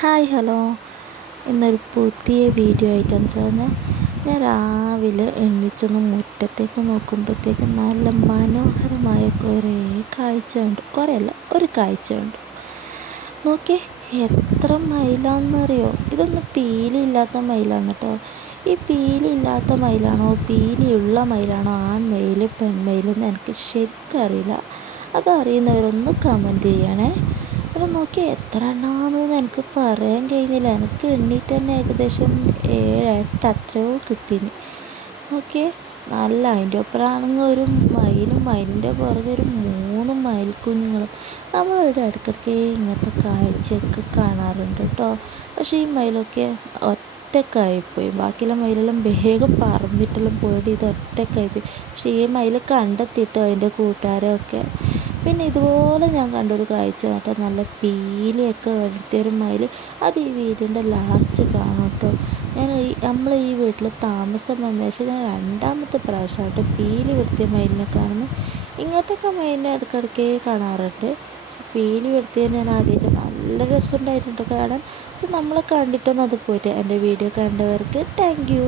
Hi hello, ഇന്നൊരു പുതിയ video ആയിട്ടാണ് തോന്നുന്നത്. ഞാൻ രാവിലെ എണീച്ചൊന്ന് മുറ്റത്തേക്ക് നോക്കുമ്പോഴത്തേക്ക് നല്ല മനോഹരമായ കുറേ കാഴ്ച ഉണ്ട്. കുറേ അല്ല, ഒരു കാഴ്ച ഉണ്ട്. നോക്കിയേ, എത്ര മയിലാണെന്നറിയോ? ഇതൊന്നും പീലിയില്ലാത്ത മയിലാണ് കേട്ടോ. ഈ പീലിയില്ലാത്ത മയിലാണോ പീലിയുള്ള മയിലാണോ ആൺമയിൽ പെൺമയിലെന്ന് എനിക്ക് ശരിക്കും അറിയില്ല. അതറിയുന്നവരൊന്ന് കമൻറ്റ് ചെയ്യണേ. അപ്പോൾ നോക്കി എത്ര എണ്ണമാണെന്ന് എനിക്ക് പറയാൻ കഴിയുന്നില്ല. എനിക്ക് എണ്ണീറ്റ് തന്നെ ഏകദേശം 7-8 അത്രയോ കിട്ടീന്. നോക്കിയേ, നല്ല അതിൻ്റെ ഒപ്പരാണെങ്കിൽ ഒരു മയിലും മയിലിൻ്റെ പുറകെ ഒരു 3 മയിൽ കുഞ്ഞുങ്ങളും. നമ്മളിവിടെ ഇടയ്ക്കൊക്കെ ഇങ്ങനത്തെ കാഴ്ചയൊക്കെ കാണാറുണ്ട് കേട്ടോ. പക്ഷേ ഈ മയിലൊക്കെ ഒറ്റക്കായിപ്പോയി. ബാക്കിയുള്ള മയിലെല്ലാം വേഗം പറന്നിട്ടെല്ലാം പോയിട്ട് ഇത് ഒറ്റക്കായിപ്പോയി. പക്ഷേ ഈ മയിൽ കണ്ടെത്തിയിട്ടോ അതിൻ്റെ കൂട്ടുകാരൊക്കെ. പിന്നെ ഇതുപോലെ ഞാൻ കണ്ടൊരു കാഴ്ച കേട്ടോ, നല്ല പീലിയൊക്കെ വരുത്തിയൊരു മയിൽ. അത് ഈ വീടിൻ്റെ ലാസ്റ്റ് കാണും കേട്ടോ. നമ്മൾ ഈ വീട്ടിൽ താമസം വന്ന ശേഷം ഞാൻ 2ാമത്തെ പ്രാവശ്യമായിട്ട് പീലി വരുത്തിയ മയിലിനെ കാണുന്നു. ഇങ്ങനത്തെയൊക്കെ മയിലിനെ ഇടയ്ക്കിടയ്ക്ക് കാണാറുണ്ട്. പീലി വരുത്തിയത് ഞാൻ ആദ്യമായിട്ട് നല്ല രസമുണ്ടായിട്ടുണ്ട് കാണാൻ. നമ്മൾ കണ്ടിട്ടൊന്നും അത് പോയിട്ട് എൻ്റെ വീഡിയോ കണ്ടവർക്ക് താങ്ക് യു.